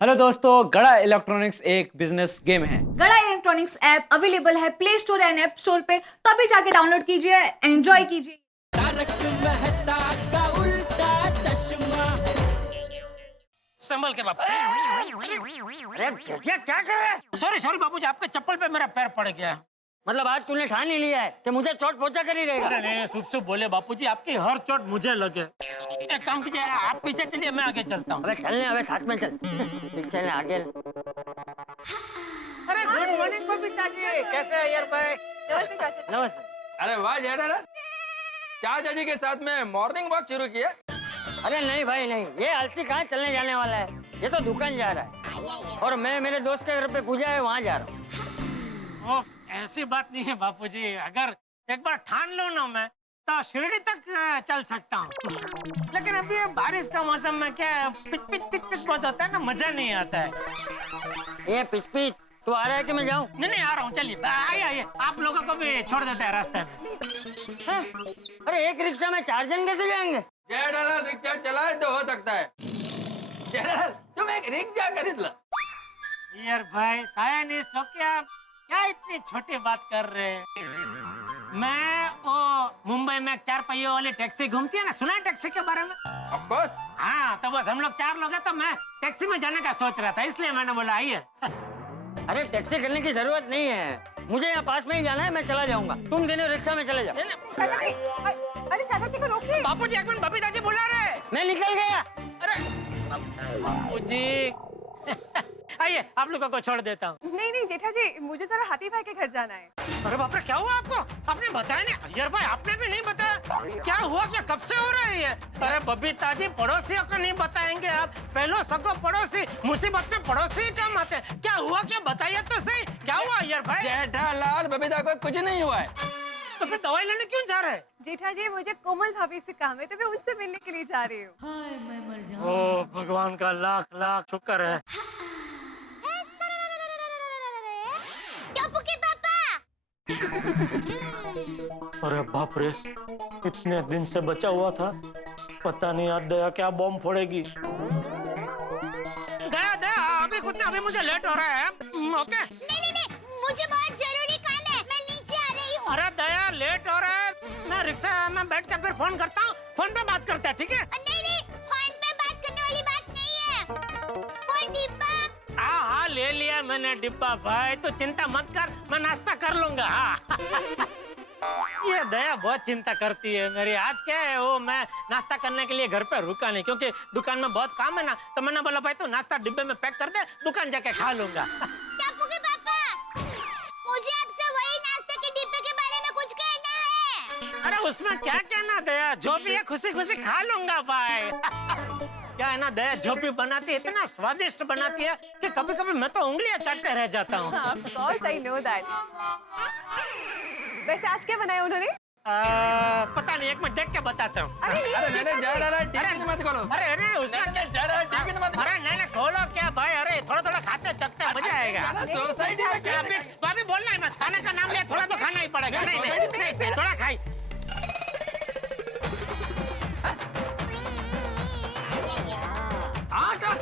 Hello दोस्तों, गड़ा electronics एक बिजनेस गेम है। गड़ा इलेक्ट्रॉनिक्स ऐप अवेलेबल है play store and app store पे, तो अभी जाके डाउनलोड कीजिए, एंजॉय कीजिए। संभल के बापू। अरे क्या क्या कर रहा है? सॉरी सॉरी बापूजी, आपके चप्पल पे मेरा पैर पड़ गया। मतलब आज तूने ठान ही लिया है कि मुझे चोट पहुंचा कर ही रहेगा। अरे नहीं, शुभ शुभ बोले बापूजी, आपकी हर चोट मुझे लगे। एक काम कीजिए, आप पीछे चलिए, मैं आगे चलता हूँ। अबे चलने, अबे साथ में चल। पीछे ने आगे। अरे गुड मॉर्निंग बबीता जी, कैसे हैं यार भाई? नमस्ते। अरे वाह जेठालाल, चाचा जी के साथ में मॉर्निंग वॉक शुरू किया। अरे नहीं भाई नहीं, ये अलसी कहाँ चलने जाने वाला है, ये तो दुकान जा रहा है और मैं मेरे दोस्त के घर पे पूजा है वहाँ जा रहा हूँ। ओ, ऐसी बात नहीं है बापूजी, अगर एक बार ठान लो ना मैं तो शिरडी तक चल सकता हूँ। लेकिन अभी ये बारिश का मौसम में क्या पिच पिच पिच पिच बहुत होता है ना, मजा नहीं आता है। ये पिच पिच तू आ रहा है कि मैं जाऊँ? नहीं नहीं, आ रहा हूँ, चलिए आइए आइए, आप लोगों को भी छोड़ देते हैं रास्ते में। हाँ? अरे एक रिक्शा में 4 जन कैसे जाएंगे? जेठालाल रिक्शा चलाए तो हो सकता है। जेठालाल तुम एक रिक्शा खरीद लो। यार भाई साइंटिस्ट हो क्या इतनी छोटी बात कर रहे हैं? मैं वो मुंबई में 4 पहियों वाली टैक्सी घूमती है ना, सुना है टैक्सी के बारे में? Of course. हाँ, तो बस हम लोग 4 लोग हैं, तो मैं टैक्सी में जाने का सोच रहा था, इसलिए मैंने बोला आइए। अरे टैक्सी करने की जरूरत नहीं है, मुझे यहाँ पास में ही जाना है, मैं चला जाऊंगा। तुम दोनों रिक्शा में चले जाओ। अरे चाचा जी को रोकिए। बापूजी एक मिनट, बबीता जी बुला रहे। मैं निकल गया। अरे बापूजी आइए, आप लोगों को छोड़ देता हूँ। नहीं जेठा जी, मुझे जरा हाथी भाई के घर जाना है। अरे बाप रे, क्या हुआ आपको? आपने बताया नहीं यार भाई, आपने भी नहीं बताया। क्या हुआ, क्या कब से हो रहा है ये? अरे बबीता जी, पड़ोसियों को नहीं बताएंगे आप? पहलो सगो पड़ोसी, मुसीबत में पड़ोसी ही काम आते हैं। क्या हुआ, क्या बताइए तो सही, क्या हुआ यार भाई? जेठालाल बबीता को कुछ नहीं हुआ है। तो फिर दवाई लेने क्यों जा रहे हैं? जेठा जी, मुझे कोमल भाभी से काम है, तो मैं उनसे मिलने के लिए जा रही हूँ। ओ भगवान का लाख लाख शुक्र है। अरे बाप रे, इतने दिन से बचा हुआ था, पता नहीं आज दया क्या बॉम्ब फोड़ेगी। दया दया, अभी मुझे लेट हो रहा है। ओके। नहीं, मुझे बहुत जरूरी काम है, मैं नीचे आ रही हूँ। अरे दया, लेट हो रहा है, मैं रिक्शा में बैठ के फिर फोन करता हूँ, फोन पे बात करते हैं, ठीक है? नहीं, फोन पे बात करने वाली बात नहीं है, वो डिब्बा। हाँ, ले लिया मैंने डिब्बा भाई, तो चिंता मत कर, मैं नाश्ता कर लूंगा। हाँ। ये दया बहुत चिंता करती है मेरी। आज क्या है, वो मैं नाश्ता करने के लिए घर पे रुका नहीं, क्योंकि दुकान में बहुत काम है ना, तो मैंने बोला भाई तो नाश्ता डिब्बे में पैक कर दे, दुकान जाके खा लूंगा। टापू के पापा, मुझे आपसे वही नाश्ते के डिब्बे के बारे में कुछ कहना है। अरे उसमें क्या कहना दया, जो भी है खुशी खुशी खा लूंगा भाई। क्या है ना दया, जो भी बनाती है इतना स्वादिष्ट बनाती है कि कभी कभी मैं तो उंगलियां चाटते रह जाता हूँ। Of course, I know that. वैसे आज क्या बनाया उन्होंने? पता नहीं, एक मिनट देख के बताता हूँ। अरे नहीं जेठालाल टीवी मत खोलो। अरे उसमें क्या? जेठालाल टीवी मत खोलो। अरे नहीं खोलो क्या भाई, अरे थोड़ा थोड़ा खाते चखते मजा आएगा। सोसाइटी में क्या भाभी बोलना ही मत, खाने का नाम लिया, थोड़ा तो खाना ही पड़ेगा। नहीं, थोड़ा खाई। आटा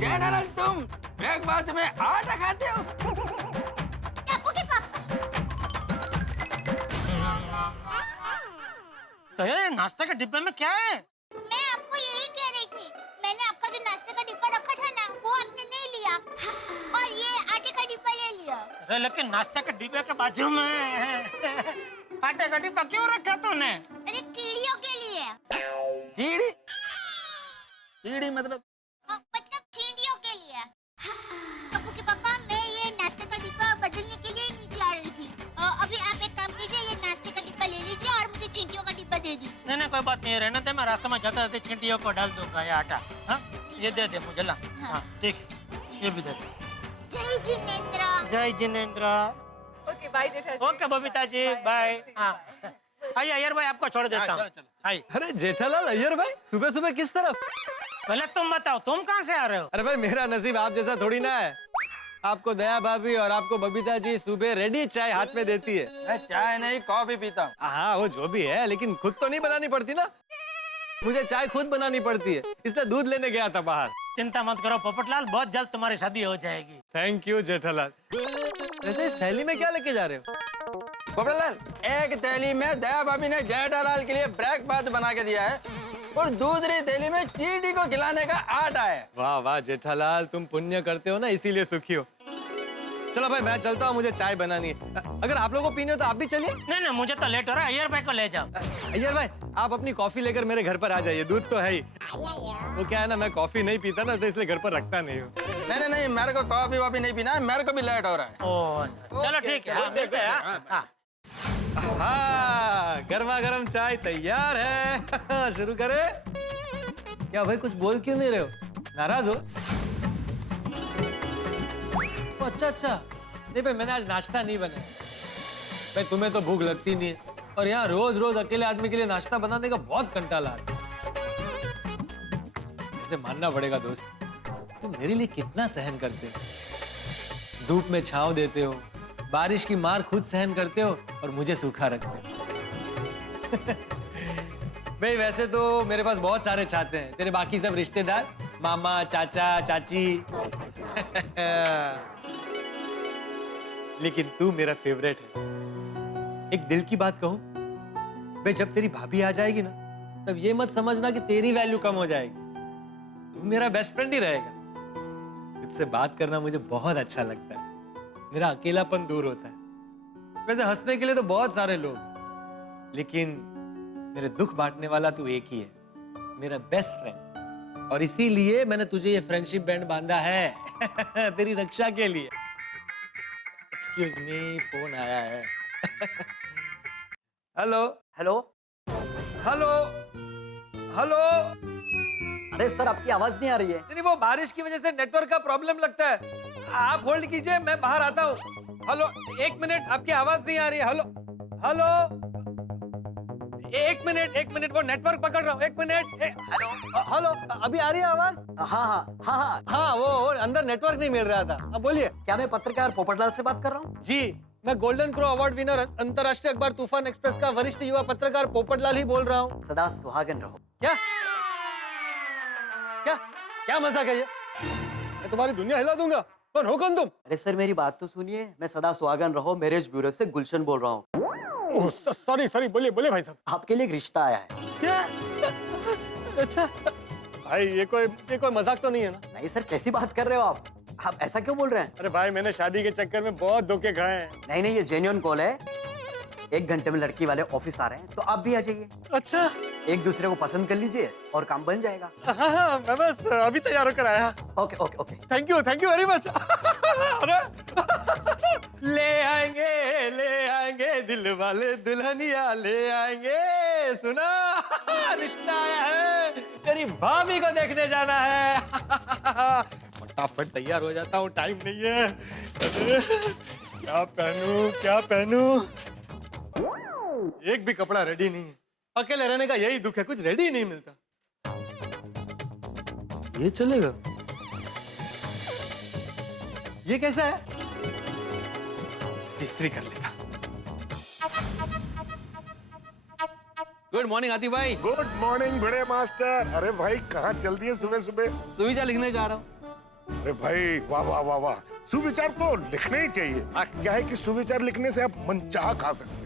जेठालाल तुम ब्रेकफास्ट में आटा खाते हो? टापू के पापा, तो ये नाश्ते के डिब्बे में क्या है? मैं आपको यही कह रही थी, मैंने आपका जो नाश्ते का डिब्बा रखा था ना, वो आपने नहीं लिया, और ये आटे का डिब्बा ले लिया। अरे लेकिन नाश्ते के डिब्बे के बाजू में आटे का डिब्बा क्यों रखा तूने? अरे कीड़ियों के लिए। कीड़ी कीड़ी मतलब? मतलब चींटियों के लिए। टापू के पापा, मैं ये नाश्ते का डिब्बा बदलने के लिए नीचे आ रही थी। अभी आप एक काम कीजिए, ये नाश्ते का डिब्बा ले लीजिए और मुझे चींटियों का डिब्बा दे दीजिए। नहीं कोई बात नहीं, रहने दे, मैं रास्ते में जाते जाते चींटियों को डाल दूंगा ये आटा। हाँ, ये दे दे मुझे, ला। हाँ ठीक है, ये भी दे दे। जय जिनेंद्र। जय जिनेंद्र। ओके, बाय जेठा जी। Okay Babita ji, bye. हाँ आइए अय्यर भाई, आपको छोड़ देता हूँ। आइए। अरे जेठालाल अय्यर भाई, सुबह सुबह किस तरफ? पहले तुम बताओ, तुम कहाँ से आ रहे हो? अरे भाई मेरा नसीब आप जैसा थोड़ी ना है। आपको दया भाभी और आपको बबीता जी सुबह रेडी चाय हाथ में देती है। मैं चाय नहीं कॉफी पीता हूँ। हाँ वो जो भी है, लेकिन खुद तो नहीं बनानी पड़ती ना। मुझे चाय खुद बनानी पड़ती है, इसलिए दूध लेने गया था बाहर। चिंता मत करो पोपटलाल, बहुत जल्द तुम्हारी शादी हो जाएगी। Thank you Jethalal. वैसे इस थैली में क्या लेके जा रहे हो? पोपटलाल, एक थैली में दया भाभी ने जेठालाल के लिए ब्रेकफास्ट बना के दिया है और दूसरी थैली में चींटी को खिलाने का आटा है। वाह वाह जेठालाल, तुम पुण्य करते हो ना, इसीलिए सुखी हो। चलो भाई मैं चलता हूँ, मुझे चाय बनानी है। अगर आप लोगों को पीनी हो तो आप भी चलिए। नहीं नहीं, मुझे तो लेट हो रहा है, अय्यर भाई को ले जाओ। अय्यर भाई, आप अपनी कॉफी लेकर मेरे घर पर आ जाइए, दूध तो है ही। वो क्या है ना, मैं कॉफी नहीं पीता ना, तो इसलिए घर पर रखता नहीं हूँ। नहीं नहीं, मेरे को कॉफी वॉफी नहीं पीना है, मेरे को भी लेट हो रहा है। ओह अच्छा, चलो ठीक है, हाँ, मिलते हैं। हाँ। हाँ, गर्मा गर्म चाय तैयार है। शुरू करें? क्या भाई कुछ बोल क्यों नहीं रहे हो? नाराज हो? अच्छा अच्छा, नहीं भाई मैंने आज नाश्ता नहीं बनाया। भाई तुम्हें तो भूख लगती नहीं है और यहाँ रोज रोज अकेले आदमी के लिए नाश्ता बनाने का बहुत कंटाला आता है। ऐसे मानना पड़ेगा दोस्त, तुम मेरे लिए कितना सहन करते हो। धूप में छांव देते हो, बारिश की मार खुद सहन करते हो और मुझे सूखा रखते हो। भाई वैसे तो मेरे पास बहुत सारे चाहते हैं, तेरे बाकी सब रिश्तेदार, मामा, चाचा, चाची। लेकिन तू मेरा फेवरेट है। एक दिल की बात कहूं, भाई जब तेरी भाभी आ जाएगी ना, तब ये मत समझना कि तेरी वैल्यू कम हो जाएगी। तू मेरा बेस्ट फ्रेंड ही रहेगा। तुझसे बात करना मुझे बहुत अच्छा लगता है, मेरा अकेलापन दूर होता है। वैसे हंसने के लिए तो बहुत सारे लोग, लेकिन मेरे दुख बांटने वाला तू एक ही है, मेरा बेस्ट फ्रेंड। और इसीलिए मैंने तुझे ये फ्रेंडशिप बैंड बांधा है। तेरी रक्षा के लिए। एक्सक्यूज मी, फोन आया है। Hello hello. Hello hello. अरे सर आपकी आवाज नहीं आ रही है। नहीं, वो बारिश की वजह से नेटवर्क का प्रॉब्लम लगता है। आप होल्ड कीजिए, मैं बाहर आता हूँ। हेलो, एक मिनट, आपकी आवाज नहीं आ रही है। हेलो हेलो, एक मिनट, वो नेटवर्क पकड़ रहा हूँ। एक मिनट। हेलो हेलो, अभी आ रही है आवाज? हाँ हाँ हाँ हाँ। हाँ, वो अंदर नेटवर्क नहीं मिल रहा था। अब बोलिए। क्या मैं पत्रकार पोपटलाल से बात कर रहा हूँ? जी, मैं गोल्डन क्रो अवार्ड विनर अंतर्राष्ट्रीय अखबार तूफान एक्सप्रेस का वरिष्ठ युवा पत्रकार पोपटलाल ही बोल रहा हूँ। सदा सुहागन रहो। क्या क्या क्या मजाक है ये? मैं तुम्हारी दुनिया हिला दूंगा। कौन हो तुम? अरे सर मेरी बात तो सुनिए, मैं सदा सुहागन रहो मैरिज ब्यूरो से गुलशन बोल रहा हूँ। सॉरी, बोलिए भाई साहब। आपके लिए एक रिश्ता आया है। क्या? अच्छा भाई, ये कोई मजाक तो नहीं है ना? नहीं सर, कैसी बात कर रहे हो आप ऐसा क्यों बोल रहे हैं? अरे भाई, मैंने शादी के चक्कर में बहुत धोखे खाए हैं। नहीं, ये जेन्युइन कॉल है। 1 घंटे में लड़की वाले ऑफिस आ रहे हैं, तो आप भी आ जाइए। अच्छा, एक दूसरे को पसंद कर लीजिए और काम बन जाएगा। हाँ, मैं बस अभी तैयार होकर आया। Okay okay okay. Thank you very much. अरे ले आएंगे दिल वाले दुल्हनिया ले आएंगे। सुना, रिश्ता आया है, तेरी भाभी को देखने जाना है। फटाफट तैयार हो जाता हूँ, टाइम नहीं है। अरे, क्या पहनूं? एक भी कपड़ा रेडी नहीं है। अकेले रहने का यही दुख है, कुछ रेडी नहीं मिलता। ये चलेगा? ये कैसा है? इसकी इस्त्री कर लेता। गुड मॉर्निंग आती भाई। गुड मॉर्निंग बड़े मास्टर। अरे भाई कहाँ चल दिए सुबह सुबह? सुविचार लिखने जा रहा हूँ। अरे भाई वाह वाह वाह वाह, सुविचार तो लिखने ही चाहिए। क्या है कि सुविचार लिखने से आप मनचाहा खा सकते हो।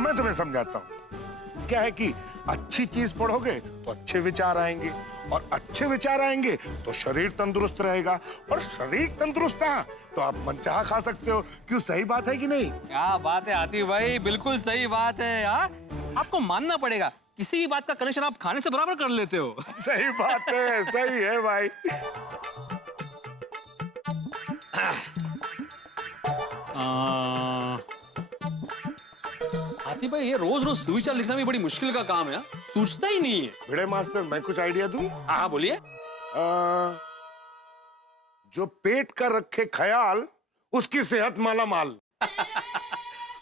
मैं तुम्हें समझाता हूँ। क्या है कि अच्छी चीज पढ़ोगे तो अच्छे विचार आएंगे, और अच्छे विचार आएंगे तो शरीर तंदुरुस्त रहेगा, और शरीर तंदुरुस्त है तो आप मनचाहा खा सकते हो। क्यों, सही बात है कि नहीं? क्या बात है आती भाई, बिल्कुल सही बात है यार। आपको मानना पड़ेगा, किसी भी बात का कनेक्शन आप खाने से बराबर कर लेते हो। सही बात है, सही है भाई। आती भाई, ये रोज रोज सुविचार लिखना भी बड़ी मुश्किल का काम है, सूझता ही नहीं है। बड़े मास्टर, मैं कुछ आइडिया दूं? हाँ बोलिए। जो पेट का रखे ख्याल, उसकी सेहत माला माल।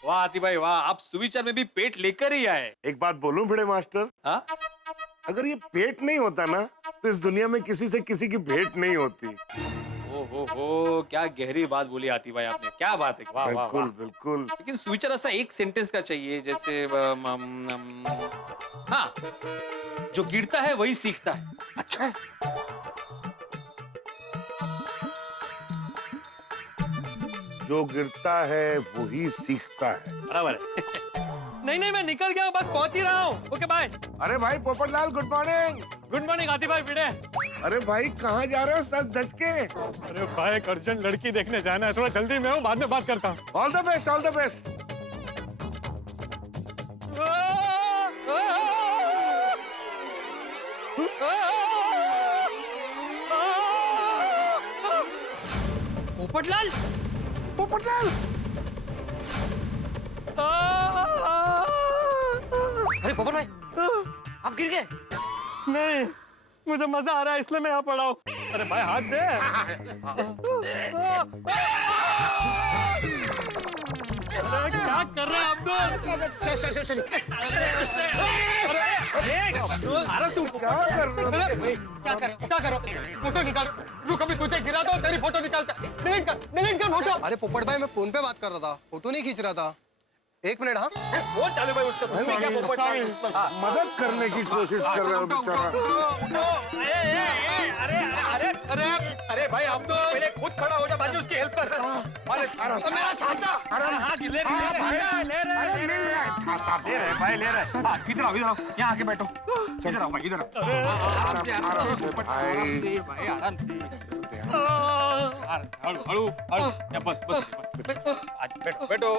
वाह आती भाई वाह, आप सुविचार में भी पेट लेकर ही आए। एक बात बोलूं बड़े मास्टर? हाँ? अगर ये पेट नहीं होता ना, तो इस दुनिया में किसी से किसी की भेंट नहीं होती। हो, क्या गहरी बात बोली आती भाई आपने, क्या बात है। वाह वाह बिल्कुल वाह। बिल्कुल। लेकिन सुविचार ऐसा एक सेंटेंस का चाहिए, जैसे हाँ, जो गिरता है वही सीखता है। अच्छा, जो गिरता है वही सीखता है। बराबर है। नहीं मैं निकल गया हूँ, बस पहुंच ही रहा हूँ। Okay bye. अरे भाई Popatlal, good morning. Good morning Atif भाई भिड़े। अरे भाई कहाँ जा रहे हो सच धज के? अरे भाई एक अर्जेंट लड़की देखने जाना है, थोड़ा जल्दी में हूँ, बाद में बात करता हूँ। All the best, all the best. Popatlal, Popatlal, अरे पोपट भाई, आप गिर गए? नहीं, मुझे मजा आ रहा है इसलिए मैं यहाँ पड़ा हूँ। अरे भाई हाथ दे। अरे क्या कर रहे हैं आप दोनों? आराम से उठो। क्या कर रहे हो? क्या करो? फोटो निकाल। रुक अभी तुझे गिरा दो, तेरी फोटो निकालता। डिलीट कर फोटो। अरे पोपट भाई, मैं फोन पे बात कर रहा था, फोटो नहीं खींच रहा था। एक मिनट। हाँ फोन चालू भाई उसका। क्या पोपट भाई? मदद करने की कोशिश कर रहे हो बेचारा। अरे भाई आप तो पहले खुद खड़ा हो जा, बाजी उसकी हेल्प कर। मेरा छाता। हाँ ले रहे भाई, ले रहे। हाँ इधर आओ, यहाँ आके बैठो। इधर आओ भाई, इधर आओ। आराम से भाई, आराम से। हळू बस बैठो।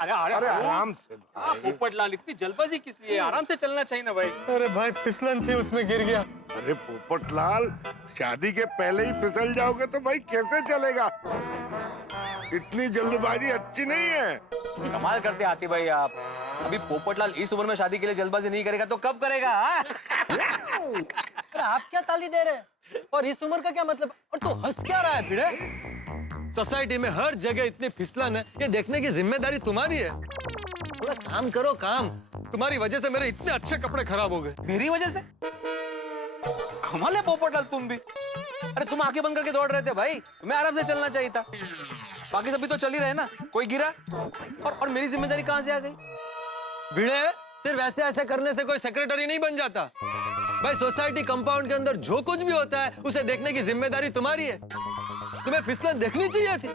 अरे आराम से भाई। पोपटलाल, इतनी जल्दबाजी किस लिए? आराम से चलना चाहिए ना भाई। अरे भाई फिसलन थी, उसमें गिर गया। अरे पोपटलाल, शादी के पहले ही फिसल जाओगे तो भाई कैसे चलेगा? इतनी जल्दबाजी अच्छी नहीं है। कमाल करते आती भाई आप। अभी पोपटलाल इस उम्र में शादी के लिए जल्दबाजी नहीं करेगा तो कब करेगा? अरे आप क्या ताली दे रहे हैं? और इस उम्र का क्या मतलब? और तू हंस क्या रहा है भिड़े? सोसाइटी में हर जगह इतनी फिसलन है, ये देखने की जिम्मेदारी तुम्हारी है। थोड़ा काम करो, काम। तुम्हारी वजह से मेरे इतने अच्छे कपड़े खराब हो गए। मेरी वजह से? कमाल है पोपटलाल तुम भी। अरे तुम आंखें बंद करके दौड़ रहे थे भाई, तुम्हें आराम से चलना चाहिए था। बाकी सभी तो चल ही रहे ना, कोई गिरा और मेरी जिम्मेदारी कहां से आ गई? भिड़े, सिर्फ ऐसे करने से कोई सेक्रेटरी नहीं बन जाता भाई। सोसाइटी कंपाउंड के अंदर जो कुछ भी होता है उसे देखने की जिम्मेदारी तुम्हारी है। तुम्हें फिसलन देखनी चाहिए थी।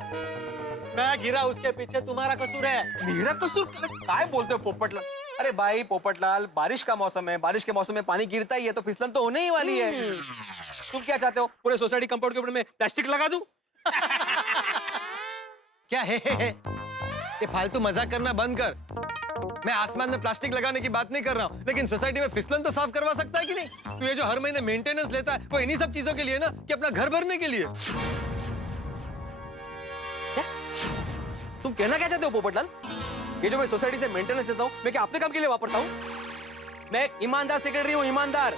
मैं गिरा, उसके पीछे तुम्हारा कसूर है। मेरा कसूर? क्या बोलते हो पोपटलाल? अरे भाई पोपटलाल, बारिश का मौसम है, बारिश के मौसम में पानी गिरता ही है तो फिसलन तो होने ही वाली है। तुम क्या चाहते हो, पूरे सोसाइटी कंपाउंड के ऊपर में प्लास्टिक लगा दूं? क्या है? ये फालतू मजाक करना बंद कर। मैं आसमान में प्लास्टिक लगाने की बात नहीं कर रहा हूँ, लेकिन सोसाइटी में फिसलन तो साफ करवा सकता है कि नहीं? तू ये जो हर महीने मेंटेनेंस लेता है वो इन्हीं सब चीजों के लिए ना, कि अपना घर भरने के लिए। तुम कहना क्या चाहते हो पोपटलाल? ये जो मैं सोसाइटी से मेंटेनेंस लेता हूँ, मैं क्या अपने काम के लिए वापरता हूँ? मैं एक ईमानदार सेक्रेटरी हूँ, ईमानदार।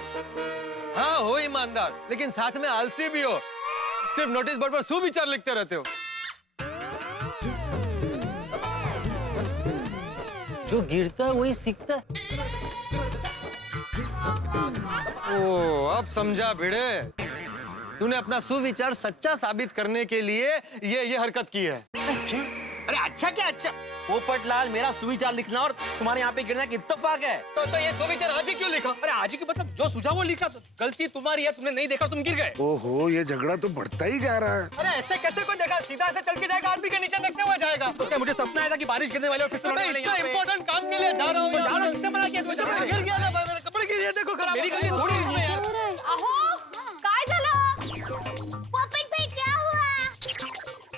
हाँ हो ईमानदार, लेकिन साथ में आलसी भी हो। सिर्फ नोटिस बोर्ड पर सुविचार लिखते रहते हो। जो गिरता है वही सीखता है। ओ, अब समझा भिड़े। तूने अपना सुविचार सच्चा साबित करने के लिए ये हरकत की है। अरे अच्छा क्या अच्छा? पोपटलाल, मेरा सुविचार लिखना और तुम्हारे यहाँ पे गिरना की इत्तेफाक है। तो ये सुविचार आज ही क्यों लिखा? अरे आज की मतलब जो सुझा वो लिखा, तो गलती तुम्हारी है, तुमने नहीं देखा, तुम गिर गए। ओहो, ये झगड़ा तो बढ़ता ही जा रहा है। अरे ऐसे कैसे कोई देखा? सीधा ऐसे चल के जाएगा, आदमी के नीचे देखते हुए जाएगा। तो क्या मुझे सपना आया था कि बारिश गिरने वाले और फिसल होने वाले यहाँ पे? इंपॉर्टेंट काम के लिए जा रहा हूँ। तो जाओ ना, किसने मना किया? तुम्हें गिर गया ना भाई, मेरे कपड़े गिर गए, देखो खराब। मेरी गलती थोड़ी इसमें यार। अहो, काय झालं? पोपट भाई क्या हुआ?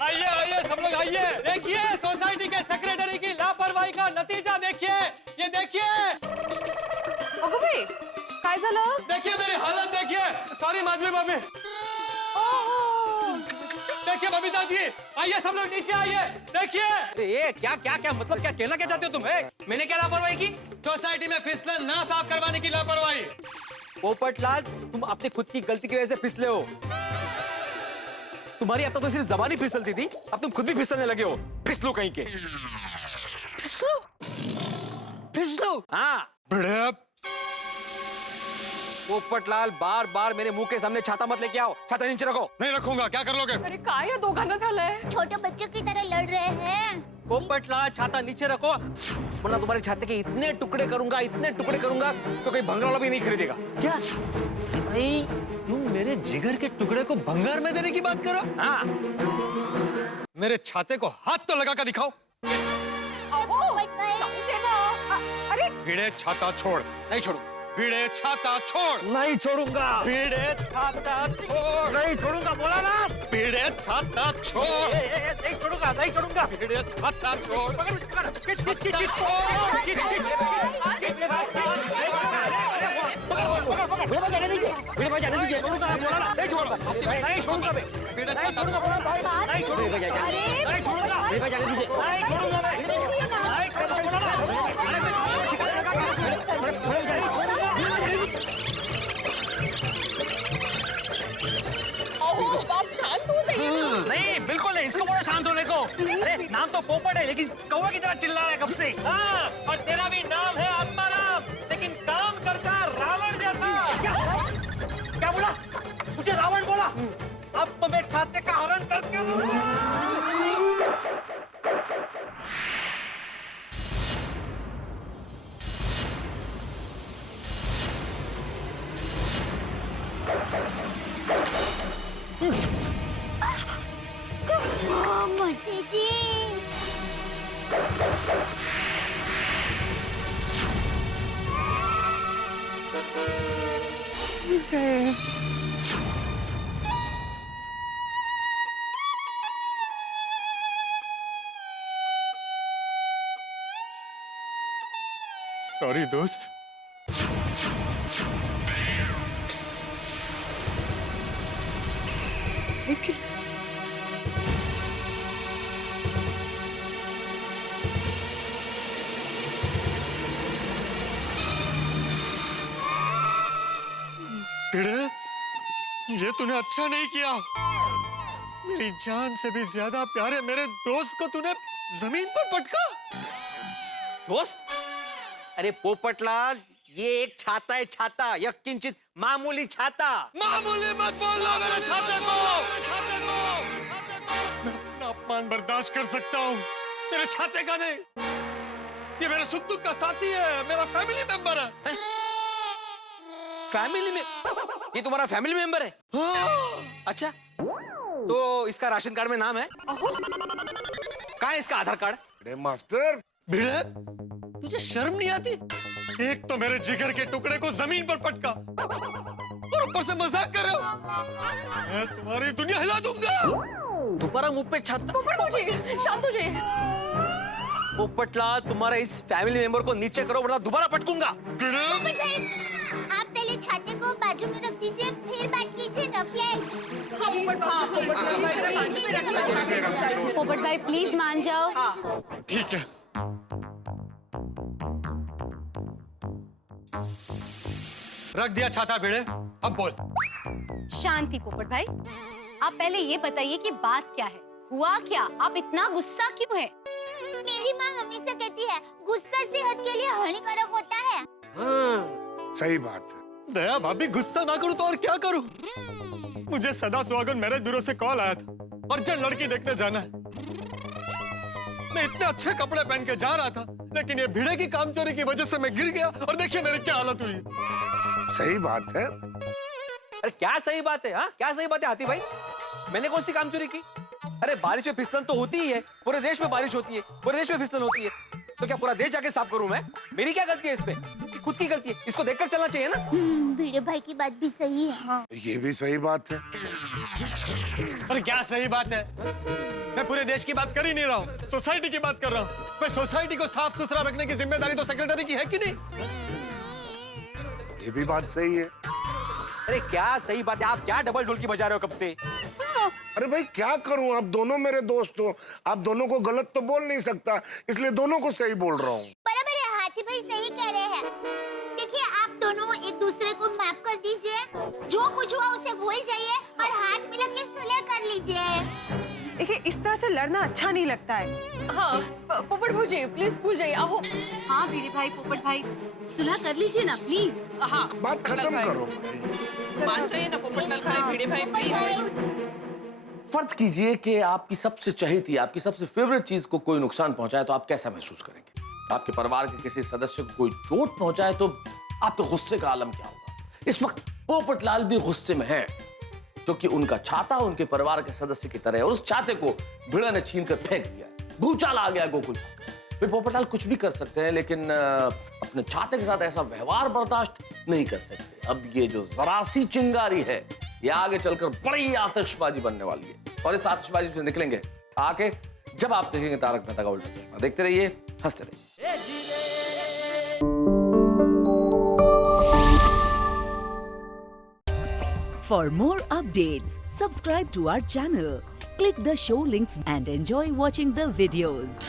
आइए सब लोग आइए। देखिए सोसाइटी के सेक्रेटरी की लापरवाही का नतीजा देखिए। ये देखिए, अगं बाई, काय झालं? देखिए मेरी हालत देखिए। सॉरी माधवी भाभी। देखिए बबीता जी, आइए सब लोग नीचे आइए। देखिए अरे ये क्या क्या क्या मतलब, क्या कहना क्या चाहते हो तुम? मैंने क्या लापरवाही की? सोसाइटी में फिसलन ना साफ करवाने की लापरवाही। पोपटलाल, तुम अपनी खुद की गलती की वजह से फिसले हो। तुम्हारी अब तक तो सिर्फ जबान ही फिसलती थी, अब तुम खुद भी फिसलने लगे हो। फिसलो कहीं के। फिसलो? हाँ। बड़े पोपटलाल, बार बार मेरे मुंह के सामने छाता मत लेके आओ। छाता नीचे रखो। नहीं रखूंगा, क्या कर लोगे? अरे काय या दोघांना झालंय? छोटे बच्चों की तरह लड़ रहे हैं। पोपटलाल छाता नीचे रखो, वरना तुम्हारे छाते के इतने टुकड़े करूंगा तो कोई भंगार वाला भी नहीं खरीदेगा। क्या भाई, तुम मेरे जिगर के टुकड़े को भंगार में देने की बात करो? हाँ, मेरे छाते को हाथ तो लगा कर दिखाओ। अरे भिड़े छाता छोड़। नहीं छोड़ू। भिड़े छाता छोड़। नहीं छोड़ूंगा। भिड़े छाता छोड़। नहीं छोड़ूंगा, बोला ना। भिड़े छाता छोड़। नहीं छोड़ूंगा, नहीं छोड़ूंगा। भिड़े छाता छोड़। नहीं, बिल्कुल नहीं। इसको बोलो शांत होने को। अरे नाम तो पोपट है, लेकिन कौवा की तरह चिल्ला रहा है कब से। हाँ, और तेरा भी नाम है आत्माराम, लेकिन काम करता रावण जैसा। क्या बोला? मुझे रावण बोला? अब तो मैं छाते का हरण करके मोती जी। सॉरी दोस्त। भिड़े, ये तूने अच्छा नहीं किया। मेरी जान से भी ज्यादा प्यारे मेरे दोस्त को तूने जमीन पर पटका। दोस्त? अरे पोपटलाल, ये एक छाता है, छाता, यह किंचित मामूली छाता। मामूली मत बोलना मेरे छाते को। मैं अपना अपमान बर्दाश्त कर सकता हूँ, तेरे छाते का नहीं। ये मेरे सुख दुख का साथी है, मेरा फैमिली मेंबर है। फैमिली में? ये तुम्हारा फैमिली मेंबर है? हाँ। अच्छा, तो इसका राशन कार्ड में नाम है? कहाँ है इसका आधार कार्ड? अरे मास्टर, भिड़े, तुझे शर्म नहीं आती? एक तो मेरे जिगर के टुकड़े को जमीन पर पटका और ऊपर से मजाक कर रहे हो। मैं तुम्हारी दुनिया हिला दूंगा। तुम्हारा मुंह पे छाता। शांत हो जाइए। पोपटलाल, तुम्हारा इस फैमिली मेंबर को नीचे करो, वरना दोबारा पटकूंगा। आप पहले छाते को बाजू में रख दीजिए, फिर बात कीजिए ना प्लीज। पोपट भाई प्लीज मान जाओ। ठीक है। रख दिया छाता भिड़े, अब बोल। शांति पोपट भाई, आप पहले ये बताइए कि बात क्या है, हुआ क्या, आप इतना गुस्सा क्यों है? मेरी माँ हमेशा कहती है गुस्सा सेहत के लिए हानिकारक होता है। सही बात है। दया भाभी, गुस्सा ना करूं तो और क्या करूं? मुझे सदा सुहागन मैरिज ब्यूरो से कॉल आया था, अर्जेंट लड़की देखने जाना है। मैं इतने अच्छे कपड़े पहन के जा रहा था, लेकिन ये भिड़े की कामचोरी की वजह से मैं गिर गया और देखिए मेरी क्या हालत हुई। सही बात है। अरे क्या सही बात है? हाँ, क्या सही बात है हाथी भाई? मैंने कौन सी कामचोरी की? अरे बारिश में फिसलन तो होती ही है, पूरे देश में बारिश होती है, पूरे देश में फिसलन होती है, तो क्या पूरा देश जाके साफ करूं मैं? मेरी क्या गलती है इसमें? इसकी खुद की गलती है, इसको देखकर चलना चाहिए ना। भिड़े भाई की बात भी सही है। हाँ। ये भी सही बात है। अरे क्या सही बात है? मैं पूरे देश की बात कर ही नहीं रहा हूँ, सोसाइटी की बात कर रहा हूँ। मैं सोसाइटी को साफ सुथरा रखने की जिम्मेदारी तो सेक्रेटरी की है कि नहीं? ये भी बात सही है। अरे क्या सही बात है? आप क्या डबल ढोलकी बजा रहे हो कब से? अरे भाई क्या करूं, आप दोनों मेरे दोस्त हो, आप दोनों को गलत तो बोल नहीं सकता, इसलिए दोनों को सही बोल रहा हूँ। बराबर है, हाथी भाई सही कह रहे हैं। देखिए, आप दोनों एक दूसरे को माफ कर दीजिए, जो कुछ हुआ उसे भूल जाइए और हाथ मिला के सुलह कर लीजिए। देखिए, इस तरह से लड़ना अच्छा नहीं लगता है। हाँ, पोपट भूजी प्लीज भूल जाइए। आओ। हाँ भिड़े भाई, पोपट भाई, सुलह कर लीजिए ना प्लीज। हाँ, बात खत्म करो। मान जाइए ना पोपटलाल भाई, भिड़े भाई प्लीज। फर्ज कीजिए कि आपकी सबसे चहेती, आपकी सबसे फेवरेट चीज को कोई नुकसान पहुंचाए तो आप कैसा महसूस करेंगे? आपके परिवार के किसी सदस्य को कोई चोट पहुंचाए तो आपके गुस्से का आलम क्या होगा? इस वक्त पोपटलाल भी गुस्से में है, क्योंकि उनका छाता उनके परिवार के सदस्य की तरह है और उस छाते को भिड़ा ने छीन कर फेंक दिया। भूचाल आ गया गोकुल। फिर पोपटलाल कुछ भी कर सकते हैं, लेकिन अपने छाते के साथ ऐसा व्यवहार बर्दाश्त नहीं कर सकते। अब ये जो जरा सी चिंगारी है, ये आगे चलकर बड़ी आतिशबाजी बनने वाली है और इस आतिशबाजी से निकलेंगे आके जब आप देखेंगे तारक मेहता का उल्टा चश्मा। देखते रहिए, हंसते रहिए। For more updates, subscribe to our channel, click the show links and enjoy watching the videos.